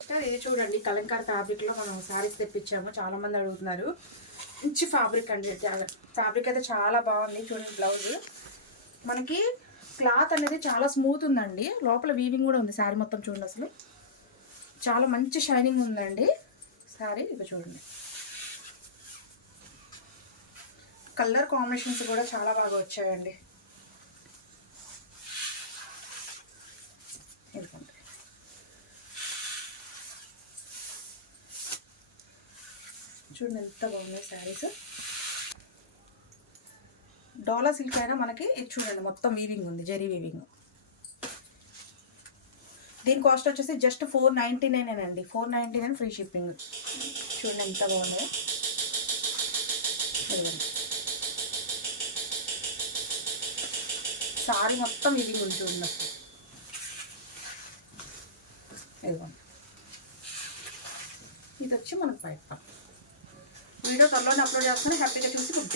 ఇది చూడండి కలంకార్ ఫ్యాబ్రిక్లో మనం శారీస్ తెప్పించాము. చాలామంది అడుగుతున్నారు. మంచి ఫ్యాబ్రిక్ అండి. ఫ్యాబ్రిక్ అయితే చాలా బాగుంది. చూడండి బ్లౌజ్ మనకి క్లాత్ అనేది చాలా స్మూత్ ఉందండి. లోపల వీవింగ్ కూడా ఉంది. శారీ మొత్తం చూడండి, అసలు చాలా మంచి షైనింగ్ ఉందండి శారీ. ఇక చూడండి కలర్ కాంబినేషన్స్ కూడా చాలా బాగా వచ్చాయండి. ఎందుకంటే చూడండి ఎంత బాగున్నాయి శారీస్. డోలా సిల్క్ అయినా మనకి ఇది చూడండి మొత్తం వీవింగ్ ఉంది, జరీ వీవింగ్. దీని కాస్ట్ వచ్చేసి జస్ట్ 499 అండి. 499 ఫ్రీ షిప్పింగ్. చూడండి ఎంత బాగున్నాయో. సారీ మొత్తం వీవింగ్ ఉంది చూడండి అసలు. ఇదిగోండి ఇది వచ్చి మనకు బయట. వీడియో త్వరలోనే అప్లోడ్ చేస్తాను. హ్యాపీగా చూసి బుక్